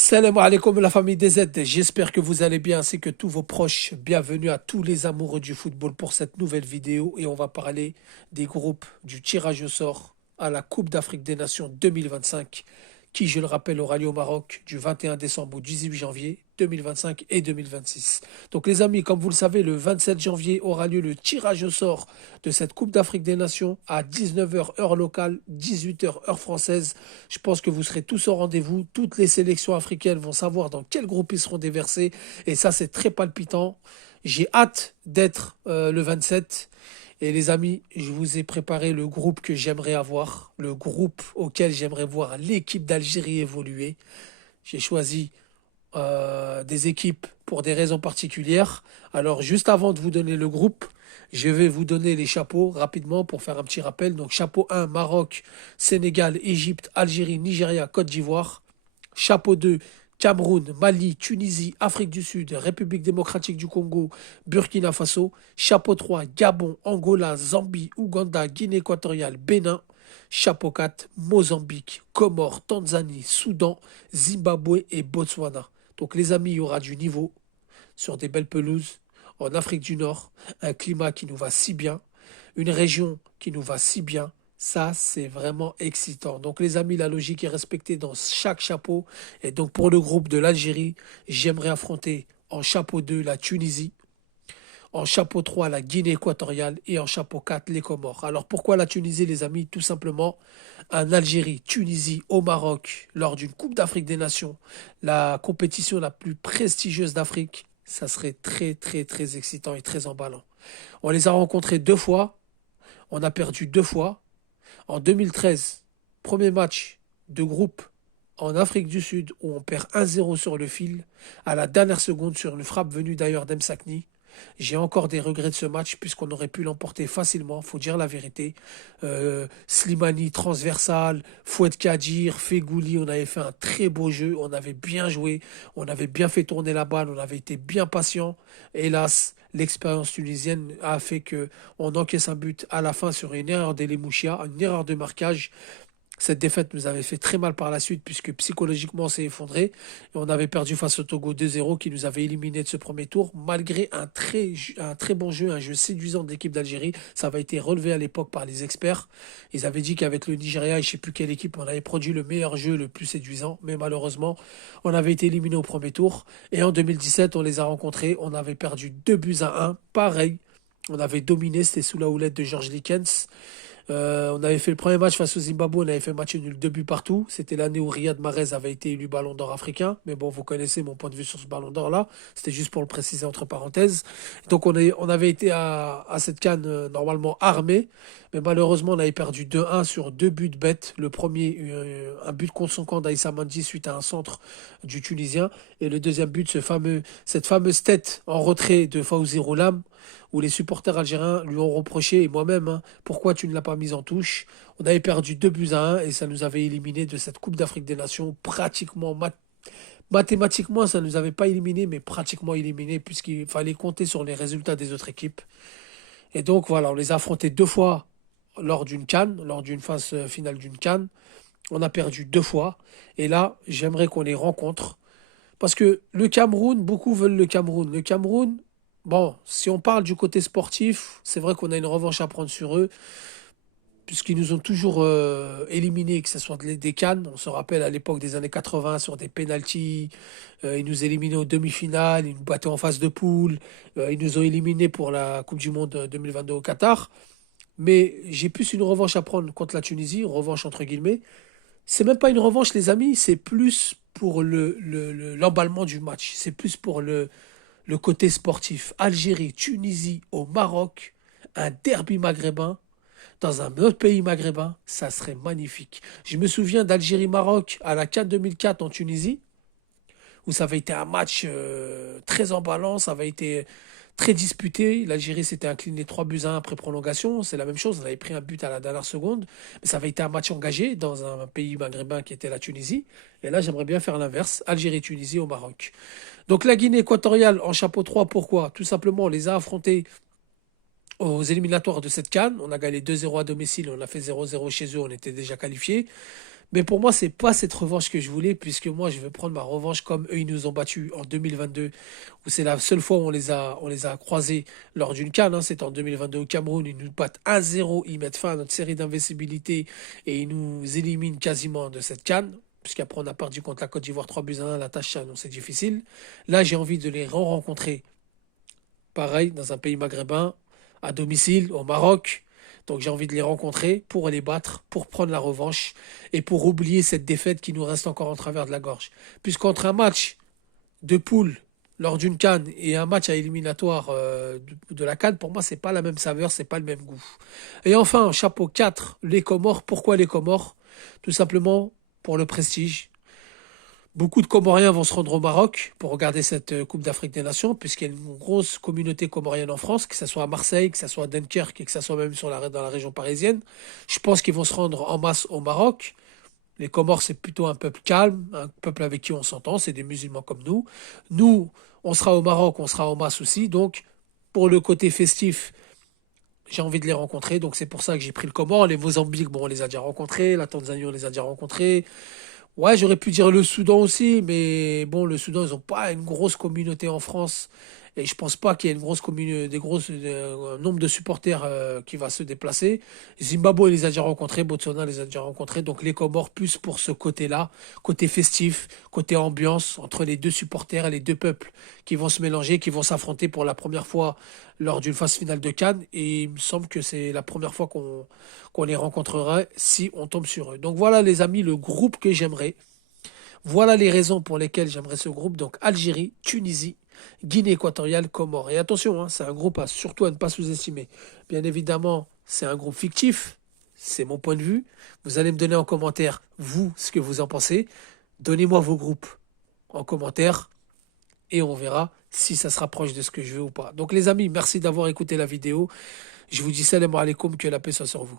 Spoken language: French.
Salam alaikum la famille des Z, j'espère que vous allez bien ainsi que tous vos proches. Bienvenue à tous les amoureux du football pour cette nouvelle vidéo et on va parler des groupes du tirage au sort à la Coupe d'Afrique des Nations 2025 qui, je le rappelle, aura lieu au Maroc du 21 décembre au 18 janvier 2025 et 2026. Donc les amis, comme vous le savez, le 27 janvier aura lieu le tirage au sort de cette Coupe d'Afrique des Nations à 19 h heure locale, 18 h heure française. Je pense que vous serez tous au rendez-vous. Toutes les sélections africaines vont savoir dans quel groupe ils seront déversés et ça c'est très palpitant. J'ai hâte d'être le 27. Et les amis, je vous ai préparé le groupe que j'aimerais avoir, le groupe auquel j'aimerais voir l'équipe d'Algérie évoluer. J'ai choisi des équipes pour des raisons particulières. Alors, juste avant de vous donner le groupe, je vais vous donner les chapeaux rapidement pour faire un petit rappel. Donc, chapeau 1, Maroc, Sénégal, Égypte, Algérie, Nigeria, Côte d'Ivoire. Chapeau 2, Cameroun, Mali, Tunisie, Afrique du Sud, République démocratique du Congo, Burkina Faso. Chapeau 3, Gabon, Angola, Zambie, Ouganda, Guinée équatoriale, Bénin. Chapeau 4, Mozambique, Comores, Tanzanie, Soudan, Zimbabwe et Botswana. Donc les amis, il y aura du niveau sur des belles pelouses en Afrique du Nord, un climat qui nous va si bien, une région qui nous va si bien. Ça, c'est vraiment excitant. Donc les amis, la logique est respectée dans chaque chapeau. Et donc pour le groupe de l'Algérie, j'aimerais affronter en chapeau 2 la Tunisie, en chapeau 3 la Guinée équatoriale et en chapeau 4 les Comores. Alors pourquoi la Tunisie les amis? Tout simplement un Algérie-Tunisie au Maroc lors d'une Coupe d'Afrique des Nations, la compétition la plus prestigieuse d'Afrique. Ça serait très très très excitant et très emballant. On les a rencontrés deux fois, on a perdu deux fois. En 2013, premier match de groupe en Afrique du Sud où on perd 1-0 sur le fil à la dernière seconde sur une frappe venue d'ailleurs d'Emsakni. J'ai encore des regrets de ce match puisqu'on aurait pu l'emporter facilement, faut dire la vérité. Slimani transversal, Fouad Kadir, Fegouli, on avait fait un très beau jeu, on avait bien joué, on avait bien fait tourner la balle, on avait été bien patient. Hélas, l'expérience tunisienne a fait que on encaisse un but à la fin sur une erreur d'Elemouchia, une erreur de marquage. Cette défaite nous avait fait très mal par la suite puisque psychologiquement on s'est effondré et on avait perdu face au Togo 2-0 qui nous avait éliminés de ce premier tour malgré un très bon jeu, un jeu séduisant de l'équipe d'Algérie. Ça avait été relevé à l'époque par les experts. Ils avaient dit qu'avec le Nigeria et je ne sais plus quelle équipe on avait produit le meilleur jeu, le plus séduisant. Mais malheureusement, on avait été éliminé au premier tour. Et en 2017, on les a rencontrés. On avait perdu 2-1. Pareil, on avait dominé, c'était sous la houlette de George Likens. On avait fait le premier match face au Zimbabwe, on avait fait match nul, deux buts partout. C'était l'année où Riyad Mahrez avait été élu Ballon d'Or africain. Mais bon, vous connaissez mon point de vue sur ce Ballon d'Or-là. C'était juste pour le préciser entre parenthèses. Donc on avait été à cette CAN normalement armé. Mais malheureusement, on avait perdu 2-1 sur deux buts bêtes. Le premier, un but contre son camp d'Aïssa Mandi suite à un centre du Tunisien. Et le deuxième but, cette fameuse tête en retrait de Fawzi Roulam où les supporters algériens lui ont reproché, et moi-même, hein, pourquoi tu ne l'as pas mise en touche. On avait perdu 2-1 et ça nous avait éliminé de cette Coupe d'Afrique des Nations pratiquement, mathématiquement, ça ne nous avait pas éliminé, mais pratiquement éliminé puisqu'il fallait compter sur les résultats des autres équipes. Et donc voilà, on les a affrontés deux fois lors d'une CAN, lors d'une phase finale d'une CAN. On a perdu deux fois. Et là, j'aimerais qu'on les rencontre. Parce que le Cameroun, beaucoup veulent le Cameroun. Le Cameroun, bon, si on parle du côté sportif, c'est vrai qu'on a une revanche à prendre sur eux, puisqu'ils nous ont toujours éliminés, que ce soit des CAN. On se rappelle à l'époque des années 80 sur des pénaltys. Ils nous éliminaient aux demi-finales, ils nous battaient en phase de poule. Ils nous ont éliminés pour la Coupe du Monde 2022 au Qatar. Mais j'ai plus une revanche à prendre contre la Tunisie, revanche entre guillemets. C'est même pas une revanche, les amis, c'est plus pour l'emballement du match. C'est plus pour le côté sportif. Algérie, Tunisie, au Maroc, un derby maghrébin dans un autre pays maghrébin, ça serait magnifique. Je me souviens d'Algérie-Maroc à la CAN 2004 en Tunisie, où ça avait été un match très emballant, ça avait été très disputé. L'Algérie s'était inclinée 3-1 après prolongation. C'est la même chose, on avait pris un but à la dernière seconde. Mais ça avait été un match engagé dans un pays maghrébin qui était la Tunisie. Et là, j'aimerais bien faire l'inverse, Algérie-Tunisie au Maroc. Donc la Guinée équatoriale en chapeau 3, pourquoi? Tout simplement, on les a affrontés aux éliminatoires de cette CAN. On a gagné 2-0 à domicile, on a fait 0-0 chez eux, on était déjà qualifiés. Mais pour moi, c'est pas cette revanche que je voulais, puisque moi, je veux prendre ma revanche comme eux, ils nous ont battus en 2022, où c'est la seule fois où on les a croisés lors d'une CAN, hein, c'était en 2022 au Cameroun, ils nous battent 1-0, ils mettent fin à notre série d'invincibilité et ils nous éliminent quasiment de cette CAN, puisqu'après on a perdu contre la Côte d'Ivoire 3-1, la tâche, donc c'est difficile. Là, j'ai envie de les re-rencontrer, pareil, dans un pays maghrébin, à domicile, au Maroc. Donc j'ai envie de les rencontrer pour les battre, pour prendre la revanche et pour oublier cette défaite qui nous reste encore en travers de la gorge. Puisqu'entre un match de poule lors d'une CAN et un match à éliminatoire de la CAN, pour moi, c'est pas la même saveur, c'est pas le même goût. Et enfin, chapeau 4, les Comores. Pourquoi les Comores? Tout simplement pour le prestige. Beaucoup de Comoriens vont se rendre au Maroc pour regarder cette Coupe d'Afrique des Nations, puisqu'il y a une grosse communauté comorienne en France, que ce soit à Marseille, que ce soit à Dunkerque et que ce soit même dans la région parisienne. Je pense qu'ils vont se rendre en masse au Maroc. Les Comores, c'est plutôt un peuple calme, un peuple avec qui on s'entend, c'est des musulmans comme nous. Nous, on sera au Maroc, on sera en masse aussi. Donc, pour le côté festif, j'ai envie de les rencontrer. Donc, c'est pour ça que j'ai pris le Comore. Les Mozambiques, bon, on les a déjà rencontrés. La Tanzanie, on les a déjà rencontrés. Ouais, j'aurais pu dire le Soudan aussi, mais bon, le Soudan, ils n'ont pas une grosse communauté en France. Et je pense pas qu'il y ait une grosse commune, un nombre de supporters qui va se déplacer. Zimbabwe, il les a déjà rencontrés, Botswana les a déjà rencontrés. Donc les Comores, plus pour ce côté-là, côté festif, côté ambiance, entre les deux supporters et les deux peuples qui vont se mélanger, qui vont s'affronter pour la première fois lors d'une phase finale de Cannes. Et il me semble que c'est la première fois qu'on les rencontrera si on tombe sur eux. Donc voilà les amis, le groupe que j'aimerais. Voilà les raisons pour lesquelles j'aimerais ce groupe. Donc Algérie, Tunisie, Guinée équatoriale, Comores. Et attention, hein, c'est un groupe surtout à ne pas sous-estimer. Bien évidemment, c'est un groupe fictif. C'est mon point de vue. Vous allez me donner en commentaire, vous, ce que vous en pensez. Donnez-moi vos groupes en commentaire et on verra si ça se rapproche de ce que je veux ou pas. Donc les amis, merci d'avoir écouté la vidéo. Je vous dis salam alaikum, que la paix soit sur vous.